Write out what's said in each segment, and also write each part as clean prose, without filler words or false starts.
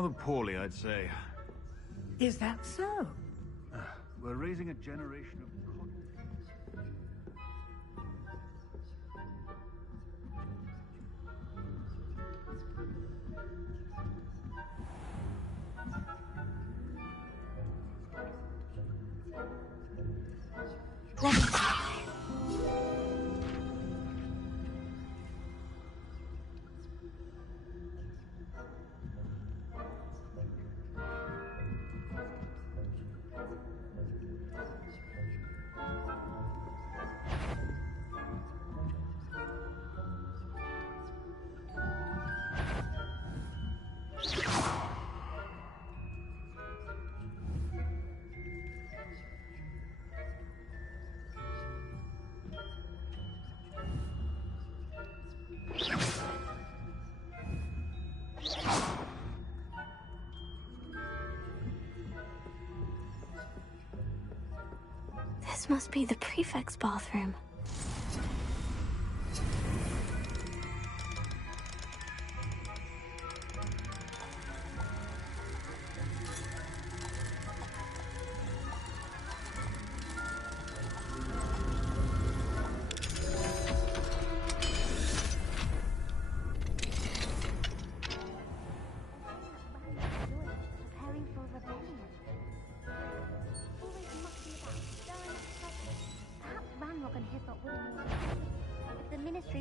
Rather poorly, I'd say. Is that so? We're raising a generation of... Let me try. This must be the prefect's bathroom.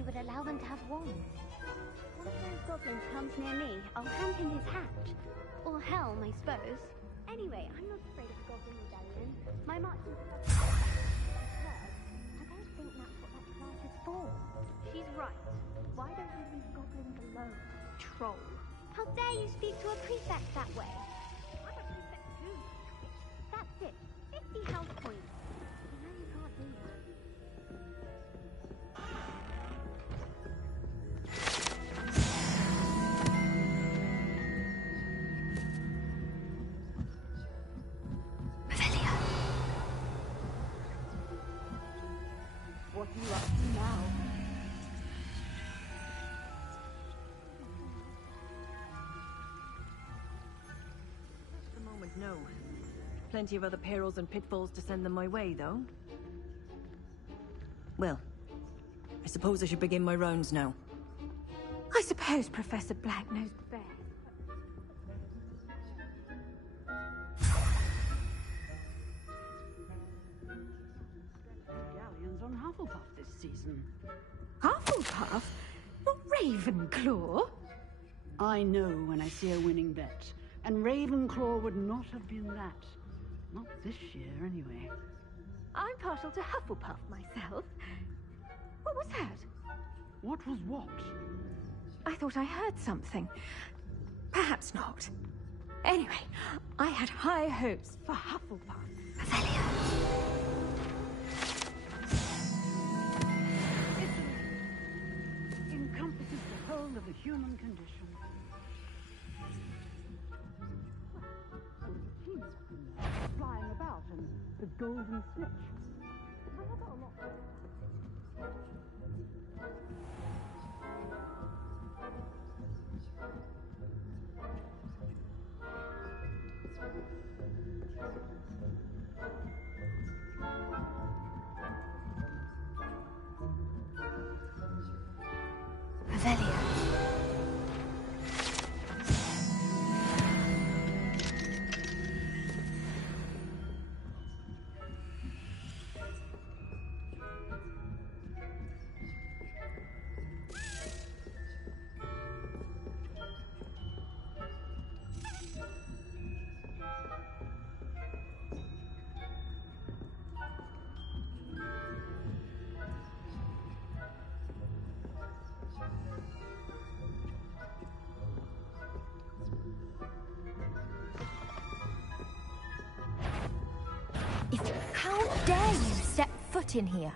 Would allow them to have wands. One of those goblins comes near me, I'll hand him his hat. Or helm, I suppose. Anyway, I'm not afraid of the Goblin Rebellion. My marching class... I don't think that's what that class is for. She's right. Why don't you leave goblins alone, troll? How dare you speak to a prefect that way? I'm a prefect too. That's it. 50 health points. You know you can't do that. What are you up to now? At the moment, no. Plenty of other perils and pitfalls to send them my way, though. Well, I suppose I should begin my rounds now. I suppose Professor Black knows best. Galleons on Hufflepuff this season. Hufflepuff? Not Ravenclaw? I know when I see a winning bet. And Ravenclaw would not have been that. Not this year, anyway. I'm partial to Hufflepuff myself. What was that? What was what? I thought I heard something. Perhaps not. Anyway, I had high hopes for Hufflepuff. Revelio. It encompasses the whole of the human condition. Well, the teams have been flying about and the golden snitch. Rather a lot. Revelio. How dare you step foot in here?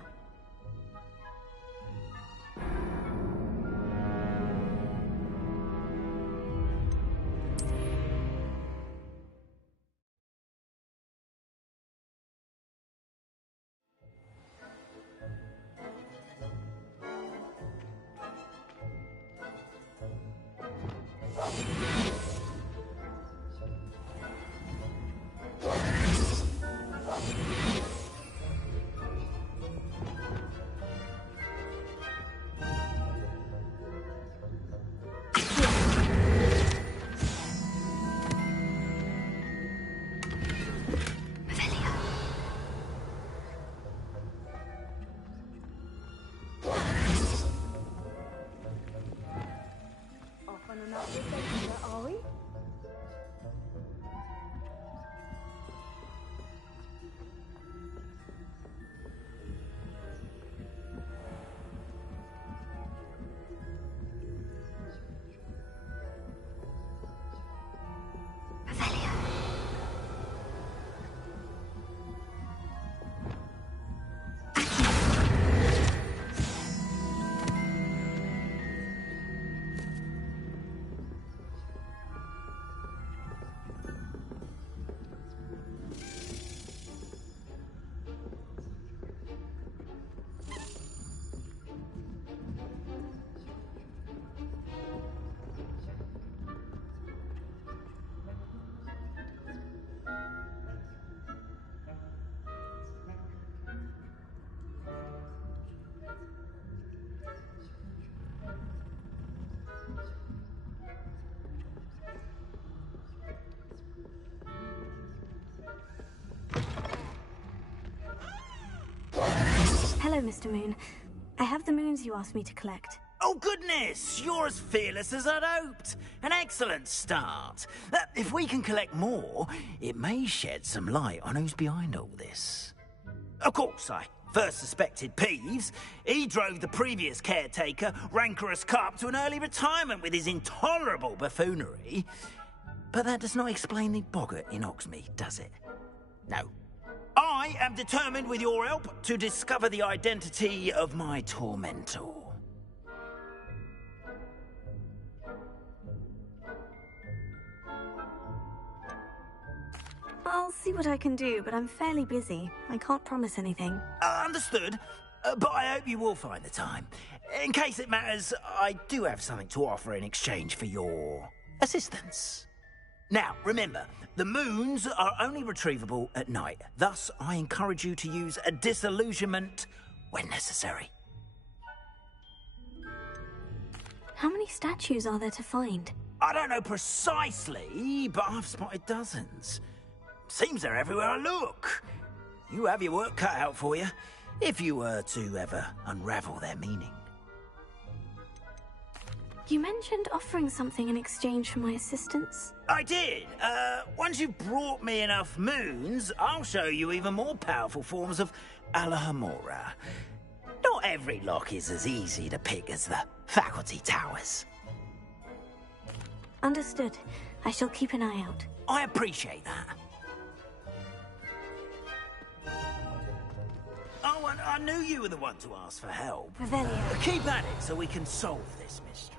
Hello, Mr. Moon. I have the moons you asked me to collect. Oh, goodness! You're as fearless as I'd hoped. An excellent start. If we can collect more, it may shed some light on who's behind all this. Of course, I first suspected Peeves. He drove the previous caretaker, Rancorous Carp, to an early retirement with his intolerable buffoonery. But that does not explain the boggart in Oxmead, does it? No. I am determined, with your help, to discover the identity of my tormentor. I'll see what I can do, but I'm fairly busy. I can't promise anything. Understood. But I hope you will find the time. In case it matters, I do have something to offer in exchange for your assistance. Now, remember, the moons are only retrievable at night. Thus, I encourage you to use a disillusionment when necessary. How many statues are there to find? I don't know precisely, but I've spotted dozens. Seems they're everywhere I look. You have your work cut out for you, if you were to ever unravel their meaning. You mentioned offering something in exchange for my assistance. I did. Once you've brought me enough moons, I'll show you even more powerful forms of Alhamora. Not every lock is as easy to pick as the faculty towers. Understood. I shall keep an eye out. I appreciate that. Oh, and I knew you were the one to ask for help. Revelio. Keep at it so we can solve this mystery.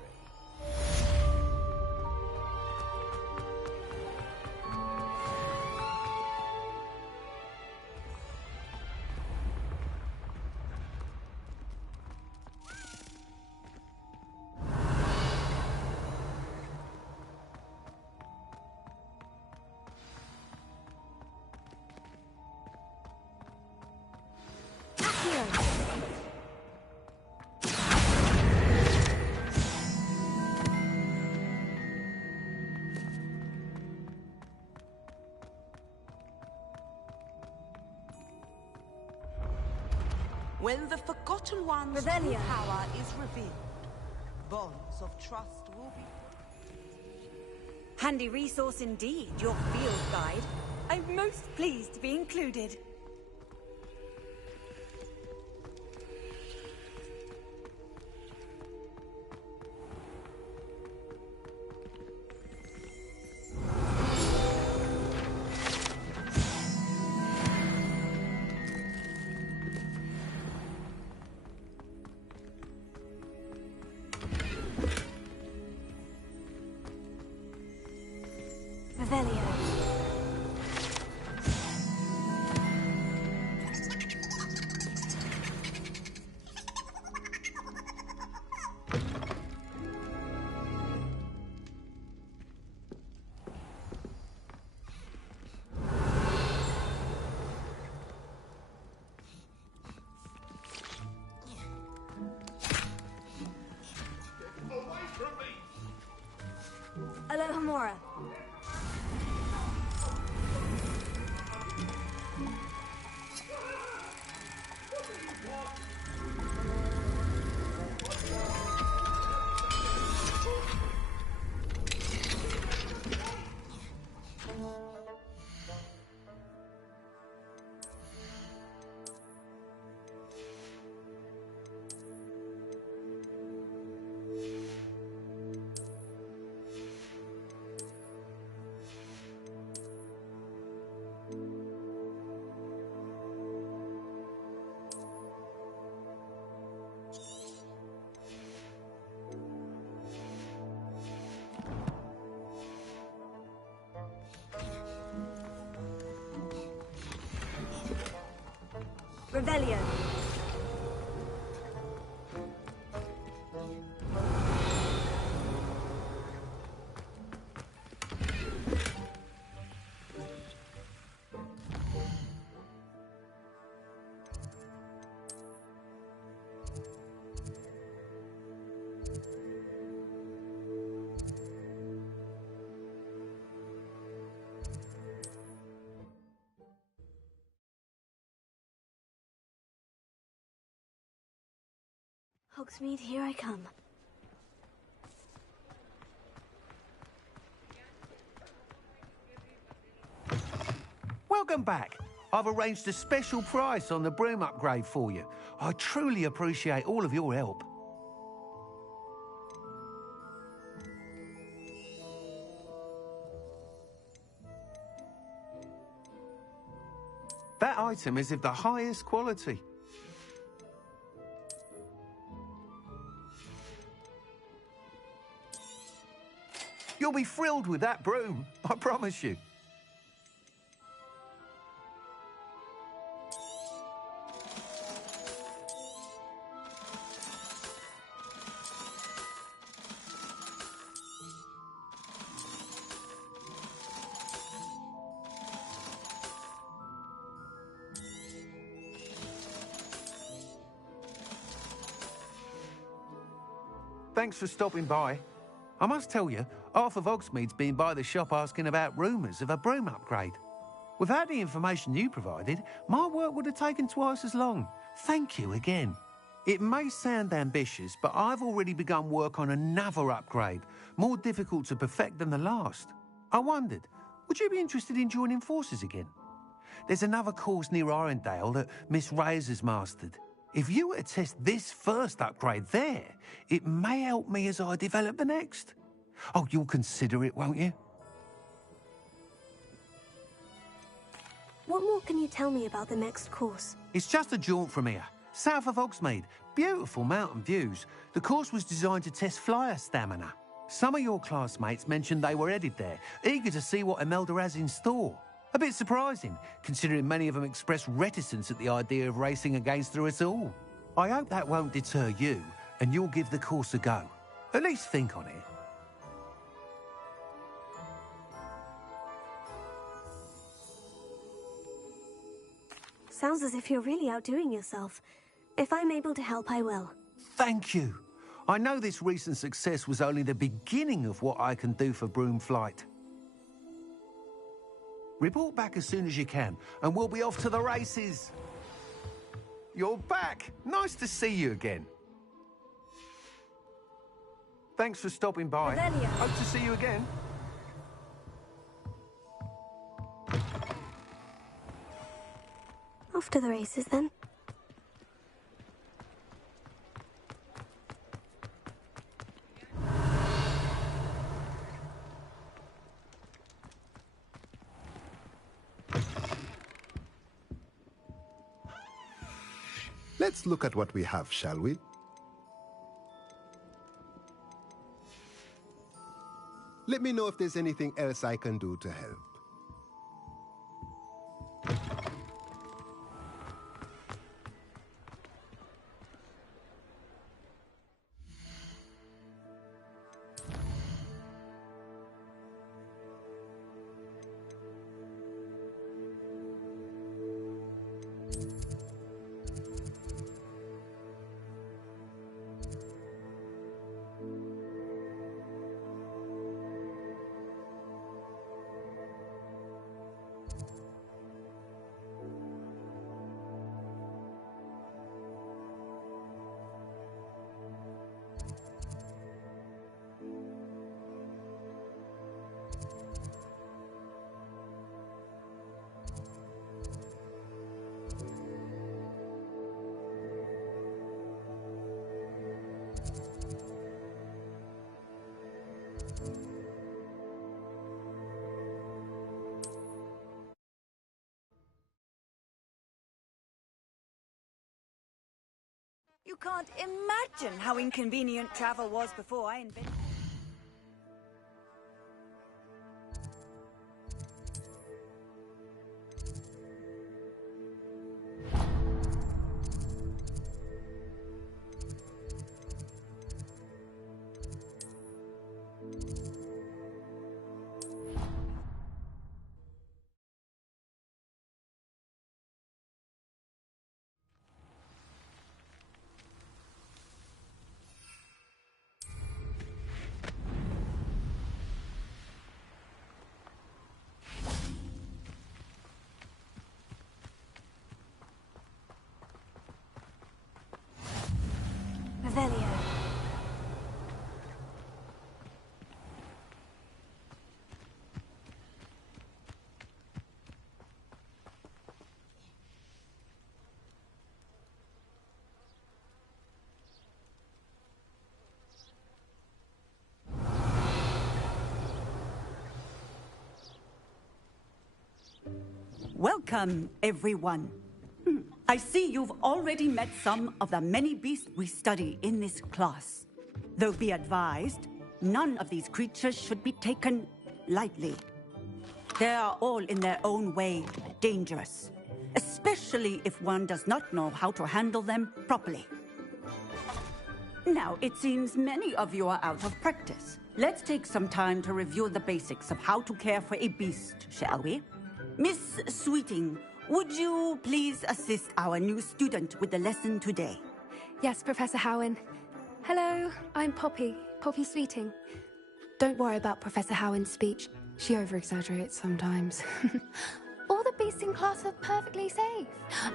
When the Forgotten One's true power is revealed, bonds of trust will be... Handy resource indeed, your field guide. I'm most pleased to be included. Revelio. Alohomora. Revelio. Hogsmeade, here I come. Welcome back. I've arranged a special price on the broom upgrade for you. I truly appreciate all of your help. That item is of the highest quality. You'll be thrilled with that broom, I promise you. Thanks for stopping by. I must tell you, half of Hogsmeade's been by the shop asking about rumours of a broom upgrade. Without the information you provided, my work would have taken twice as long. Thank you again. It may sound ambitious, but I've already begun work on another upgrade, more difficult to perfect than the last. I wondered, would you be interested in joining forces again? There's another course near Arendelle that Miss Reyes has mastered. If you were to test this first upgrade there, it may help me as I develop the next. Oh, you'll consider it, won't you? What more can you tell me about the next course? It's just a jaunt from here, south of Hogsmeade. Beautiful mountain views. The course was designed to test flyer stamina. Some of your classmates mentioned they were headed there, eager to see what Imelda has in store. A bit surprising, considering many of them expressed reticence at the idea of racing against her at all. I hope that won't deter you, and you'll give the course a go. At least think on it. Sounds as if you're really outdoing yourself. If I'm able to help, I will. Thank you. I know this recent success was only the beginning of what I can do for Broom Flight. Report back as soon as you can, and we'll be off to the races. You're back. Nice to see you again. Thanks for stopping by. Revelio. Hope to see you again. Off to the races, then. Let's look at what we have, shall we? Let me know if there's anything else I can do to help. You can't imagine how inconvenient travel was before I invented... Welcome, everyone. I see you've already met some of the many beasts we study in this class. Though be advised, none of these creatures should be taken lightly. They are all in their own way dangerous, especially if one does not know how to handle them properly. Now, it seems many of you are out of practice. Let's take some time to review the basics of how to care for a beast, shall we? Miss Sweeting, would you please assist our new student with the lesson today? Yes, Professor Howen. Hello, I'm Poppy Sweeting. Don't worry about Professor Howen's speech. She over-exaggerates sometimes. All the beasts in class are perfectly safe.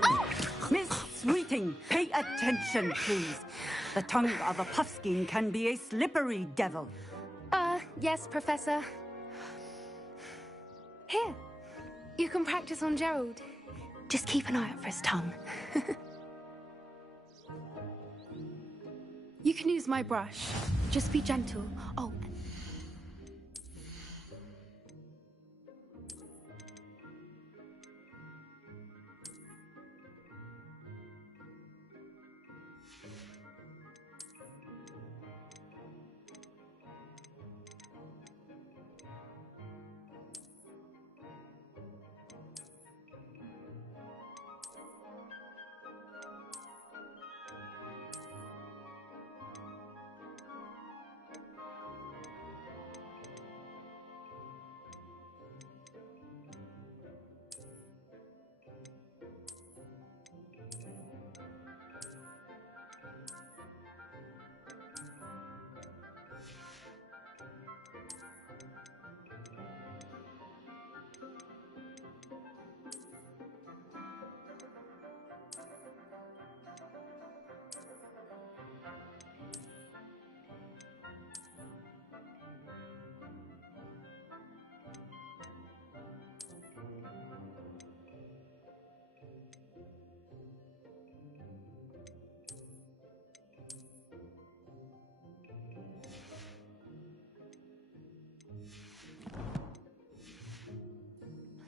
Oh! Miss Sweeting, pay attention, please. The tongue of a puffskein can be a slippery devil. Yes, Professor. Here, you can practice on Gerald. Just keep an eye out for his tongue. You can use my brush. Just be gentle. Oh.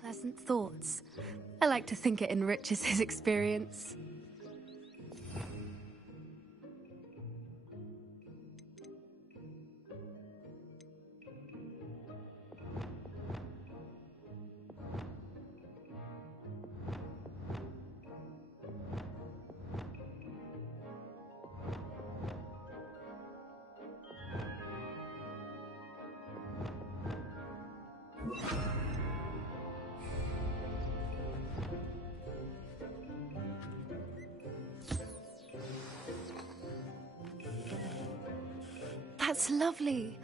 Pleasant thoughts. I like to think it enriches his experience. That's lovely.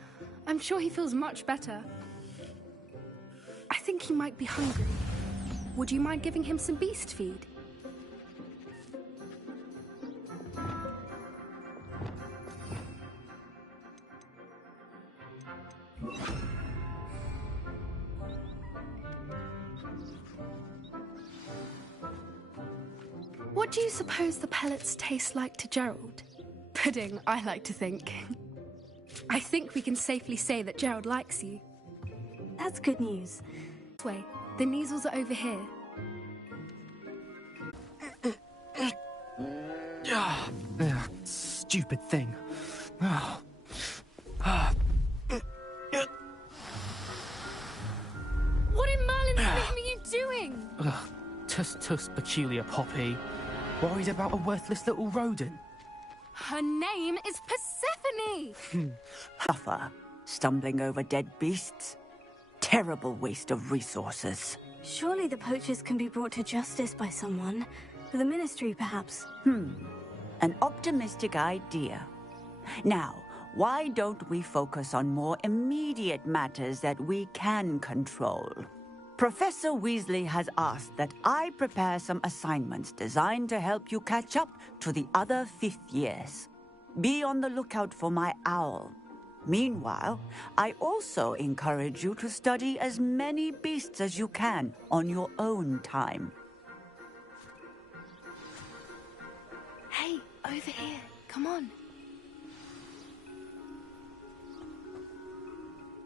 I'm sure he feels much better. I think he might be hungry. Would you mind giving him some beast feed? What do you suppose the pellets taste like to Gerald? Pudding, I like to think. I think we can safely say that Gerald likes you. That's good news. This way, the measles are over here. Stupid thing. What in Merlin's name are you doing? Tuss, peculiar Poppy. Worried about a worthless little rodent? Her name is Persephone! Suffer, stumbling over dead beasts. Terrible waste of resources. Surely the poachers can be brought to justice by someone. The ministry, perhaps. An optimistic idea. Now, why don't we focus on more immediate matters that we can control? Professor Weasley has asked that I prepare some assignments designed to help you catch up to the other 5th years. Be on the lookout for my owl. Meanwhile, I also encourage you to study as many beasts as you can on your own time. Hey, over here. Come on.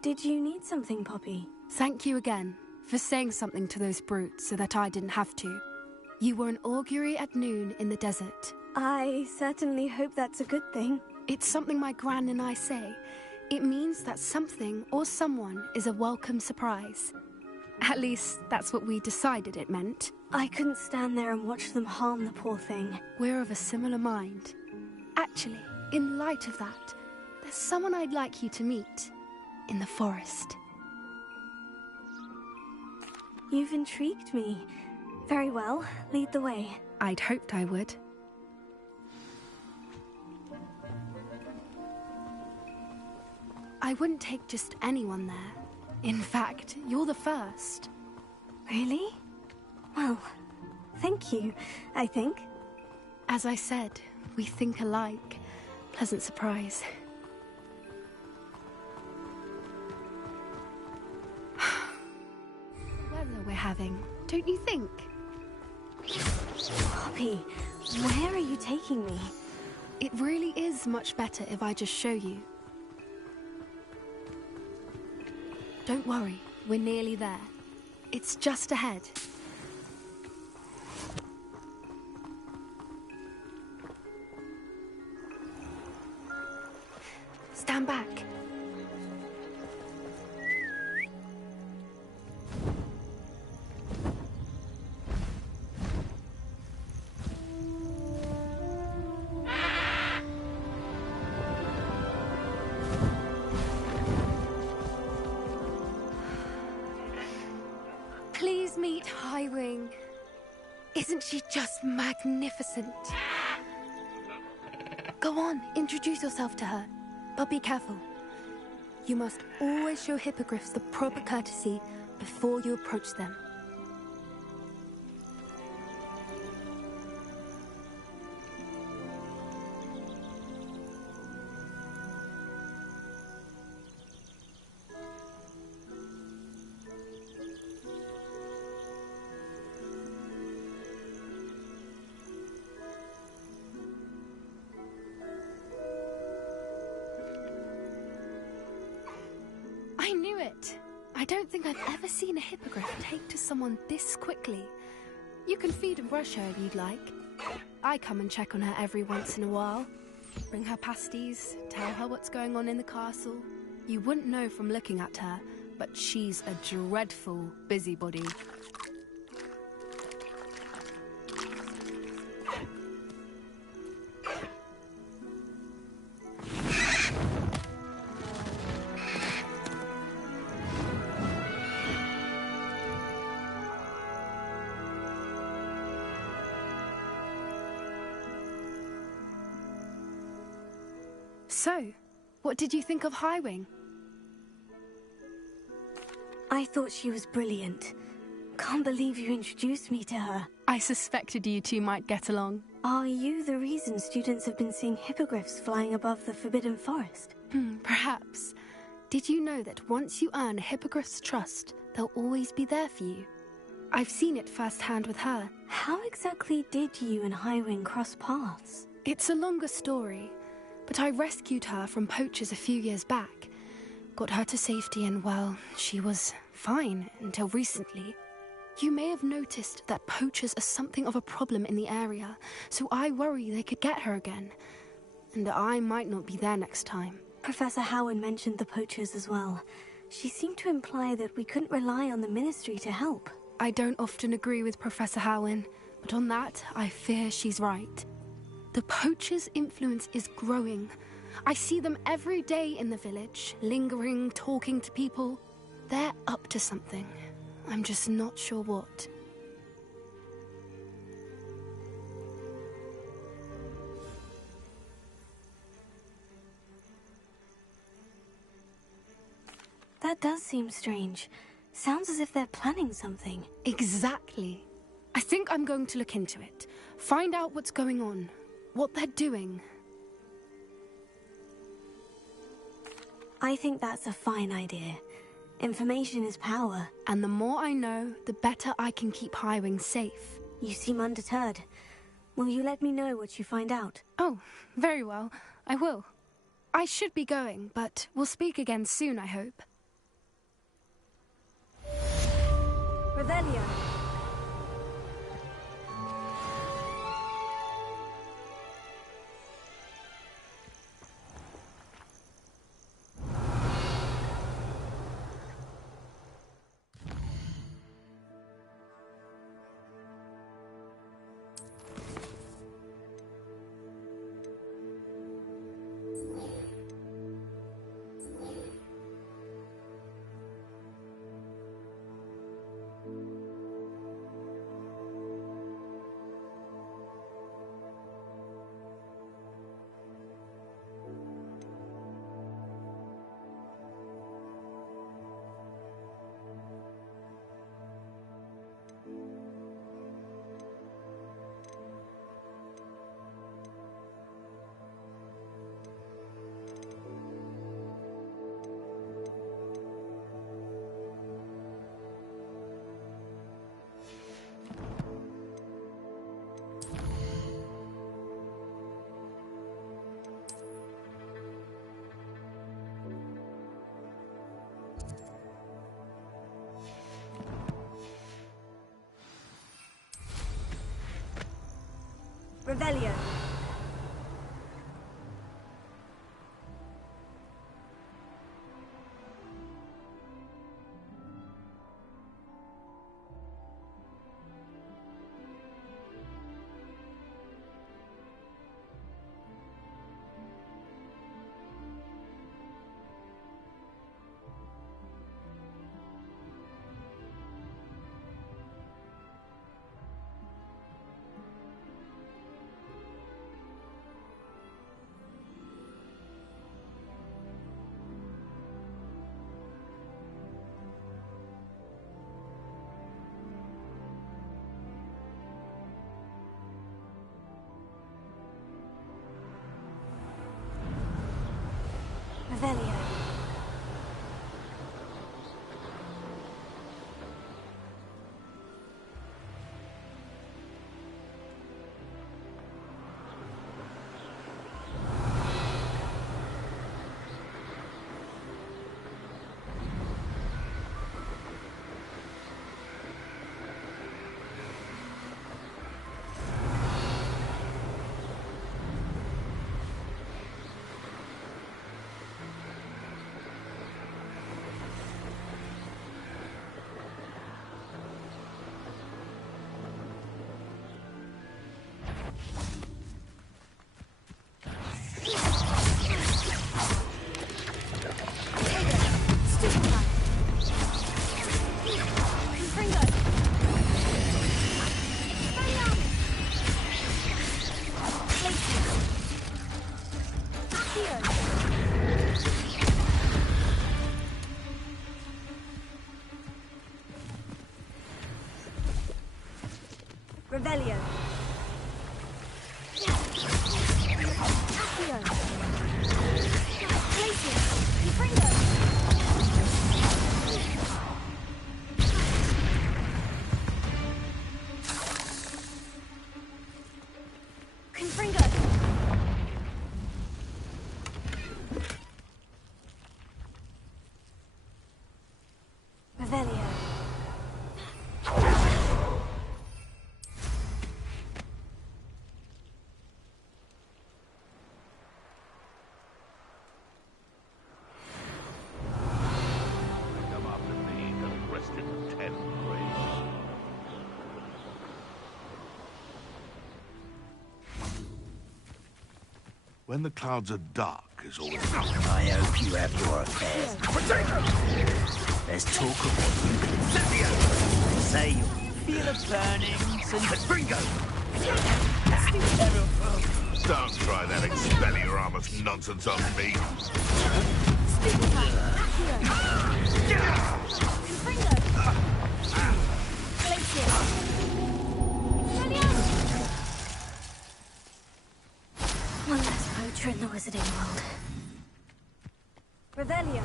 Did you need something, Poppy? Thank you again. for saying something to those brutes so that I didn't have to. You were an augury at noon in the desert. I certainly hope that's a good thing. It's something my gran and I say. It means that something or someone is a welcome surprise. At least, that's what we decided it meant. I couldn't stand there and watch them harm the poor thing. We're of a similar mind. Actually, in light of that, there's someone I'd like you to meet. In the forest. You've intrigued me. Very well, lead the way. I'd hoped I would. I wouldn't take just anyone there. In fact, you're the first. Really? Well, thank you, I think. As I said, we think alike. Pleasant surprise. Weather we're having, don't you think? Poppy, where are you taking me? It really is much better if I just show you. Don't worry, we're nearly there. It's just ahead. Stand back. Please meet Highwing. Isn't she just magnificent? Go on, introduce yourself to her. But be careful. You must always show hippogriffs the proper courtesy before you approach them. I knew it! I don't think I've ever seen a hippogriff take to someone this quickly. You can feed and brush her if you'd like. I come and check on her every once in a while. Bring her pasties, tell her what's going on in the castle. You wouldn't know from looking at her, but she's a dreadful busybody. So, what did you think of Highwing? I thought she was brilliant. Can't believe you introduced me to her. I suspected you two might get along. Are you the reason students have been seeing hippogriffs flying above the Forbidden Forest? Perhaps. Did you know that once you earn a hippogriff's trust, they'll always be there for you? I've seen it firsthand with her. How exactly did you and Highwing cross paths? It's a longer story, but I rescued her from poachers a few years back. Got her to safety and, well, she was fine until recently. You may have noticed that poachers are something of a problem in the area, so I worry they could get her again. And I might not be there next time. Professor Howard mentioned the poachers as well. She seemed to imply that we couldn't rely on the Ministry to help. I don't often agree with Professor Howard, but on that, I fear she's right. The poachers' influence is growing. I see them every day in the village, lingering, talking to people. They're up to something. I'm just not sure what. That does seem strange. Sounds as if they're planning something. Exactly. I think I'm going to look into it. Find out what's going on. What they're doing. I think that's a fine idea. Information is power. And the more I know, the better I can keep Highwing safe. You seem undeterred. Will you let me know what you find out? Oh, very well. I will. I should be going, but we'll speak again soon, I hope. Revelio. Revelio. Revelio. Revelio. Accio. Glacier. Confringo. Confringo. Revelio. Come after me and rested 10 graves. When the clouds are dark is always... I hope you have your affairs. Let's talk of what you can say. You feel a burning Confringo. Don't try that Expelliarmus nonsense on me. One less poacher in the wizarding world. Revelio.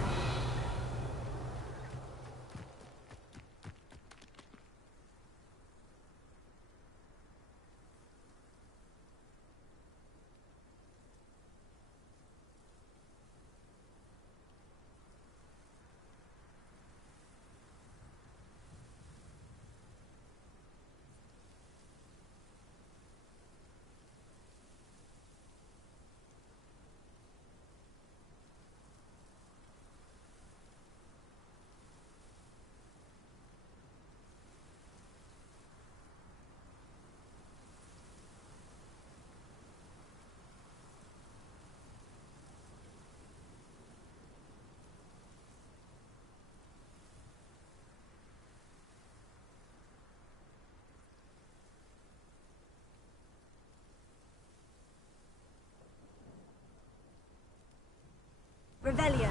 Revelio.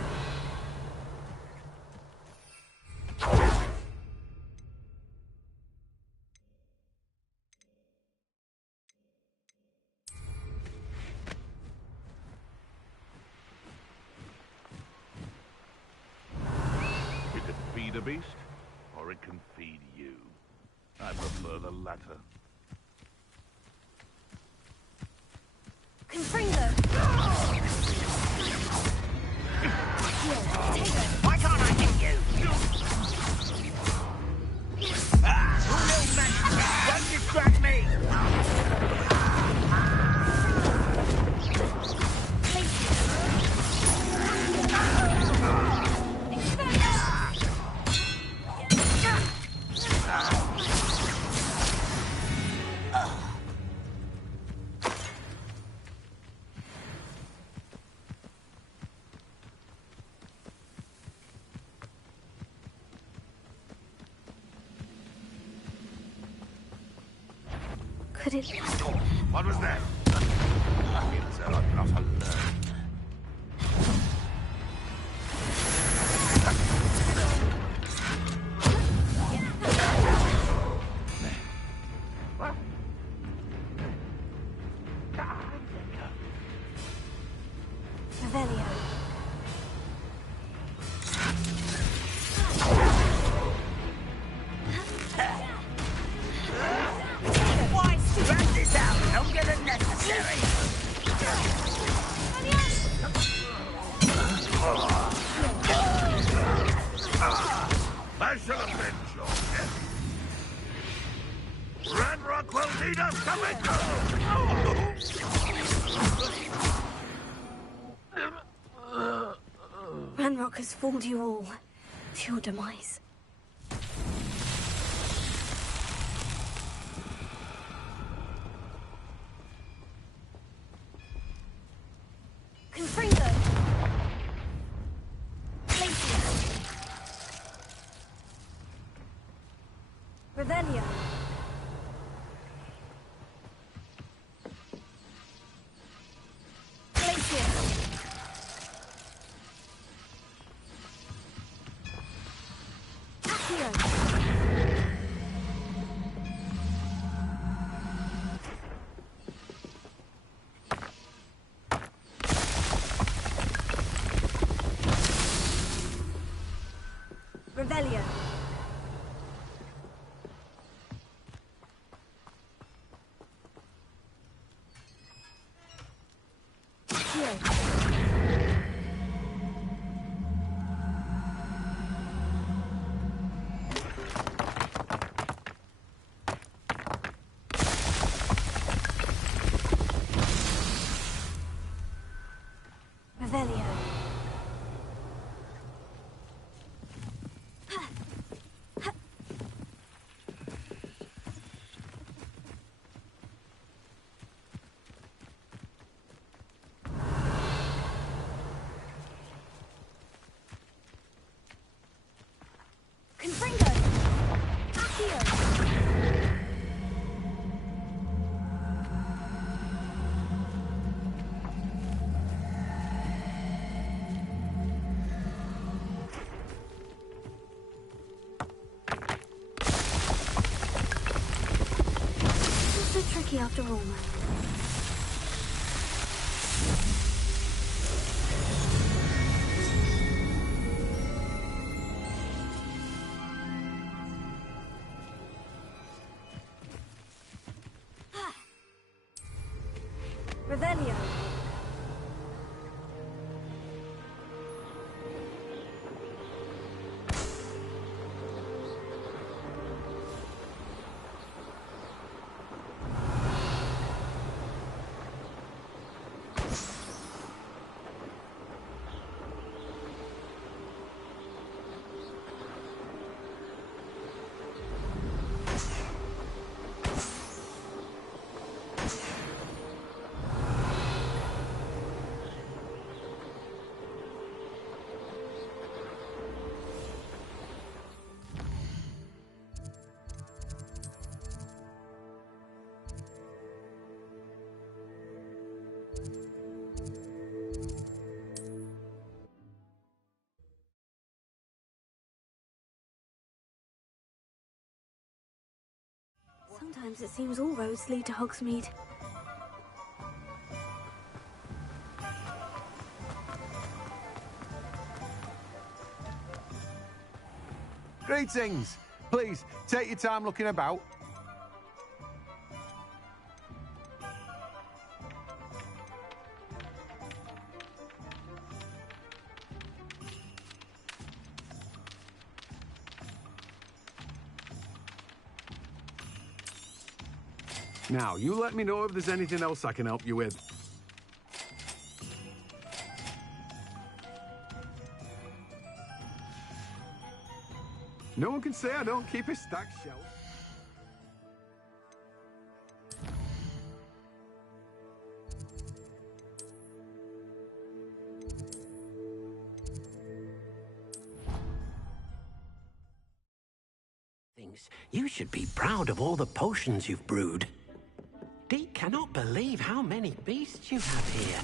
It can feed a beast, or it can feed you. I prefer the latter. Confringo. Why can't I hit you? Don't distract me! Could it... What was that? It's not alert. Revelio. Drag this out! Don't get unnecessary! I shall avenge your death. Ranrock will lead us to victory! Ranrock has fooled you all to your demise. Confringo. Revelio. Revelio. Revelio. Confringo. Accio. It's so tricky after all, man. Revelio. Sometimes it seems all roads lead to Hogsmeade. Greetings! Please, take your time looking about. Now, you let me know if there's anything else I can help you with. No one can say I don't keep a stacked shelf. You should be proud of all the potions you've brewed. Dee cannot believe how many beasts you have here.